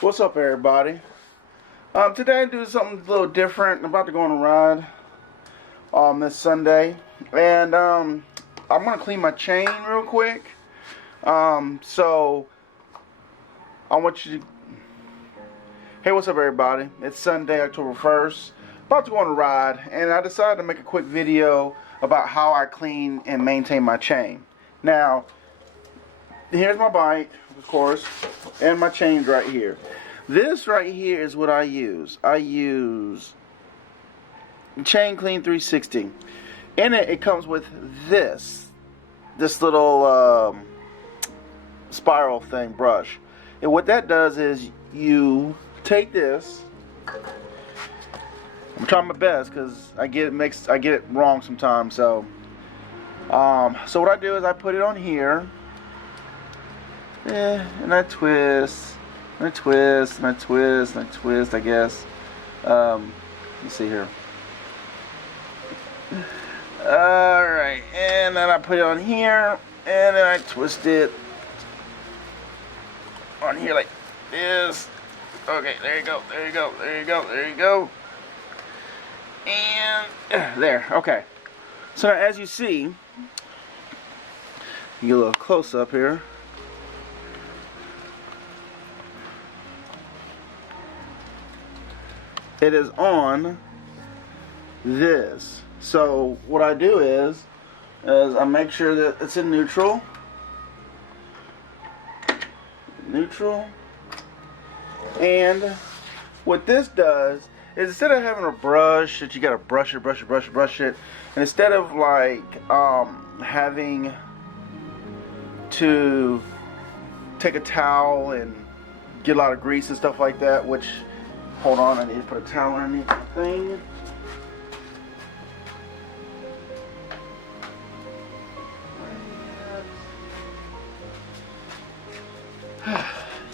What's up, everybody? Today I'm doing something a little different. I'm about to go on a ride this Sunday, and I'm gonna clean my chain real quick. So I want you to. Hey, what's up, everybody? It's Sunday, October 1st. About to go on a ride, and I decided to make a quick video about how I clean and maintain my chain. Now, here's my bike, of course, and my chain's right here. This right here is what I use. I use Chain Clean 360. In it, it comes with this little spiral thing, brush. And what that does is you take this. I'm trying my best because I get it wrong sometimes. So what I do is I put it on here. And I twist, and I twist, and I twist, and I twist, I guess. Let's see here. Alright, and then I put it on here, and then I twist it on here like this. Okay, there you go, there you go, there you go, there you go. And there, okay. So now, as you see, you get a little close up here. It is on this. So what I do is I make sure that it's in neutral. And what this does is, instead of having a brush that you gotta brush it, and instead of like having to take a towel and get a lot of grease and stuff like that, which, hold on, I need to put a towel underneath the thing.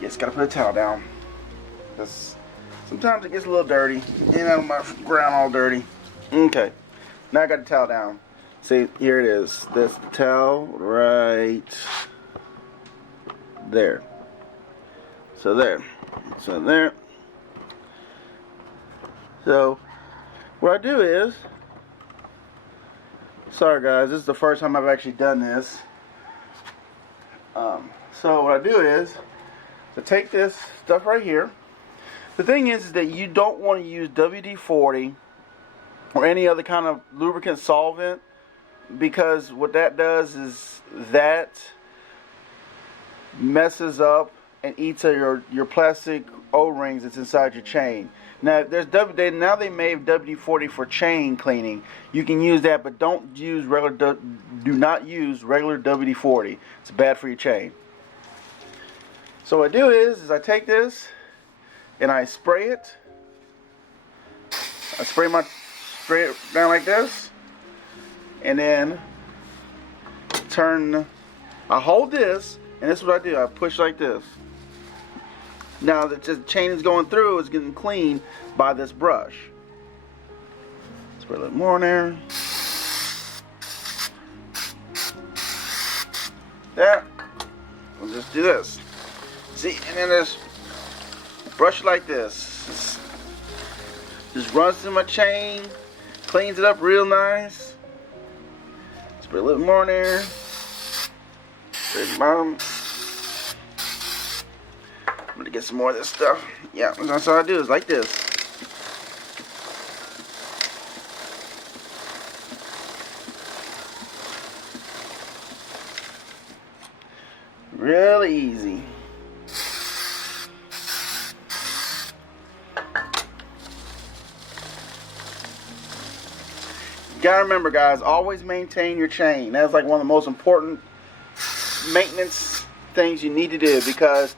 Yes, gotta put a towel down. Because sometimes it gets a little dirty. You know, my ground all dirty. Okay, now I got the towel down. See, here it is. That's the towel right there. So there. So there. So what I do is, sorry guys, this is the first time I've actually done this. So what I do is, to take this stuff right here. The thing is that you don't want to use WD-40 or any other kind of lubricant solvent, because what that does is that messes up and eats your plastic O-rings that's inside your chain. Now now they made WD-40 for chain cleaning. You can use that, but do not use regular WD-40. It's bad for your chain. So what I do is I take this and I spray it. I spray it down like this, and then I hold this, and this is what I do. I push like this. Now that the chain is going through, it's getting clean by this brush. Spray a little more in there. There. We'll just do this. See, and then just brush it like this. Just runs through my chain, cleans it up real nice. Spray a little more in there. Spray the bottom. I'm gonna get some more of this stuff. Yeah, that's all I do, is like this. Really easy. You gotta remember, guys, always maintain your chain. That's like one of the most important maintenance things you need to do, because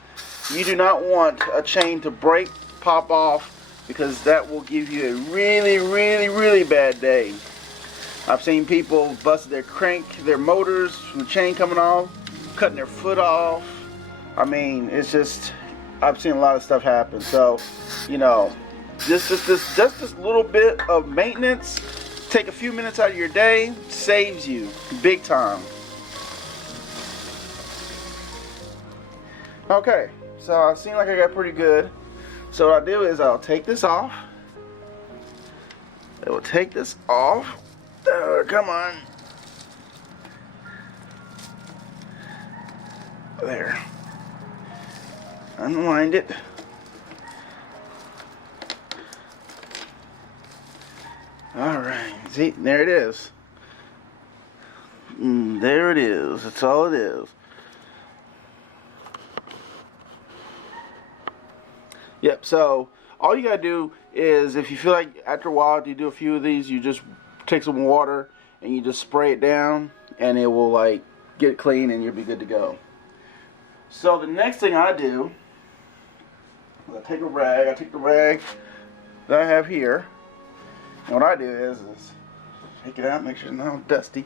you do not want a chain to break, pop off, because that will give you a really, really, really bad day. I've seen people bust their motors from the chain coming off, cutting their foot off. I mean, it's just, I've seen a lot of stuff happen. So, you know, just this little bit of maintenance, take a few minutes out of your day, saves you big time. Okay, so it seemed like I got pretty good. So what I'll do is I'll take this off. I will take this off. Come on. There. Unwind it. Alright, see, there it is. There it is. That's all it is. Yep, so all you gotta do is, if you feel like after a while you do a few of these, you just take some water and you just spray it down and it will like get clean and you'll be good to go. So the next thing I do is I take the rag that I have here, and what I do is take it out, make sure it's not dusty,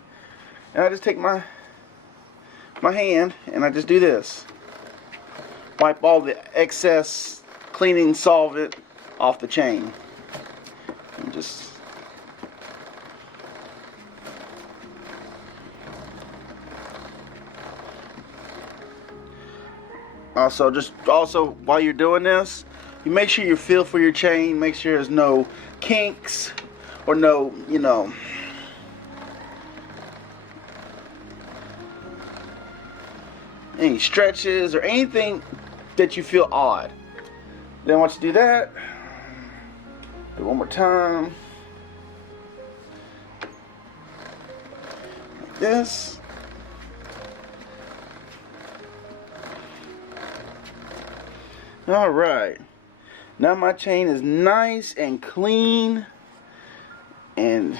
and I just take my hand and I just do this. Wipe all the excess cleaning solvent off the chain. And just also while you're doing this, you make sure you feel for your chain, make sure there's no kinks or no, you know, any stretches or anything that you feel odd. Then once you do that, do it one more time. Like this. Alright. Now my chain is nice and clean and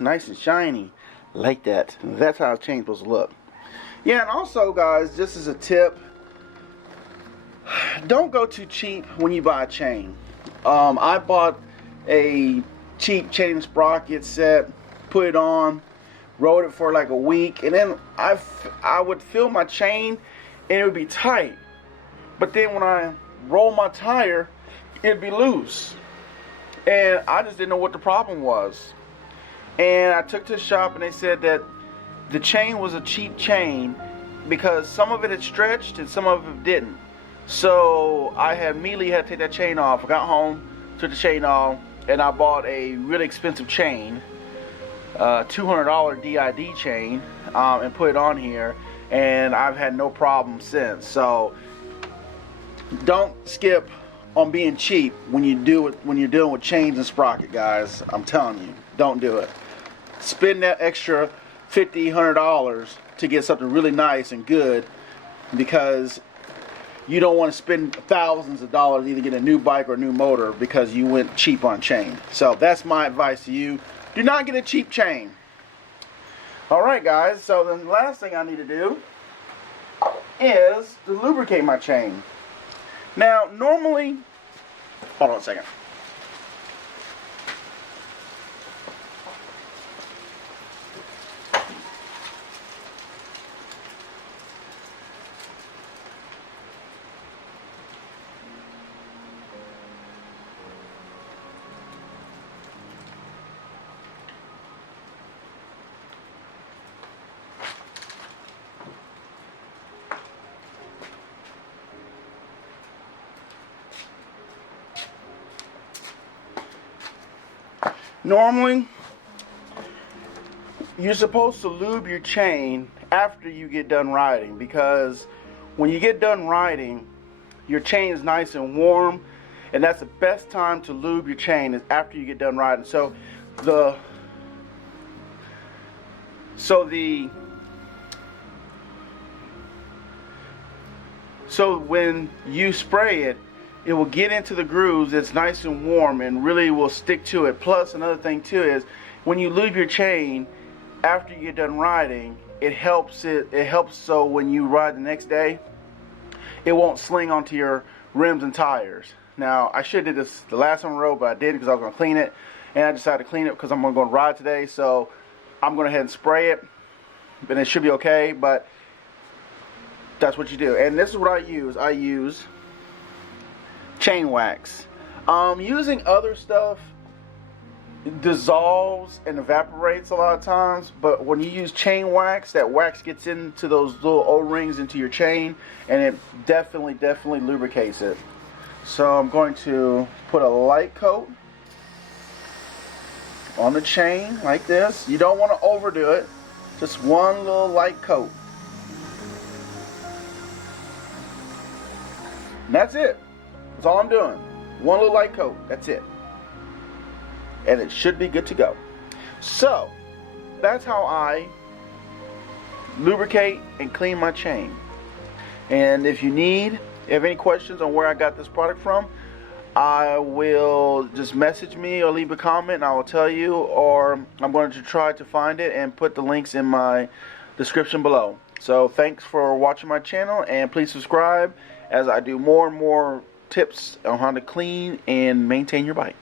nice and shiny. Like that. That's how a chain's supposed to look. Yeah, and also guys, just as a tip, don't go too cheap when you buy a chain. I bought a cheap chain sprocket set, put it on, rode it for like a week, and then I would fill my chain and it would be tight. But then when I roll my tire, it'd be loose. And I just didn't know what the problem was. And I took to the shop and they said that the chain was a cheap chain because some of it had stretched and some of it didn't. So I immediately had to take that chain off. I got home, took the chain off, and I bought a really expensive chain, $200 DID chain, and put it on here, and I've had no problem since. So don't skip on being cheap when you do it, when you're dealing with chains and sprocket, guys. I'm telling you, don't do it. Spend that extra $50, $100 to get something really nice and good, because you don't want to spend thousands of dollars either get a new bike or a new motor because you went cheap on chain. So that's my advice to you. Do not get a cheap chain. Alright guys, so the last thing I need to do is to lubricate my chain. Now normally, hold on a second. Normally, you're supposed to lube your chain after you get done riding, because when you get done riding, your chain is nice and warm, and that's the best time to lube your chain, is after you get done riding. So when you spray it, it will get into the grooves. It's nice and warm and really will stick to it. Plus another thing too is when you lube your chain after you get done riding, it helps so when you ride the next day, it won't sling onto your rims and tires. Now I should have did this the last time I rode, but I didn't because I was going to clean it, and I decided to clean it because I'm going to ride today. So I'm going to go ahead and spray it, and it should be okay. But that's what you do. And this is what I use. I use chain wax. Using other stuff dissolves and evaporates a lot of times, but when you use chain wax, that wax gets into those little O-rings into your chain, and it definitely lubricates it. So I'm going to put a light coat on the chain like this. You don't want to overdo it, just one little light coat. And that's it. That's all I'm doing. One little light coat, that's it. And it should be good to go. So, that's how I lubricate and clean my chain. And if you have any questions on where I got this product from, I will just message me or leave a comment and I will tell you, or I'm going to try to find it and put the links in my description below. So thanks for watching my channel, and please subscribe as I do more and more tips on how to clean and maintain your bike.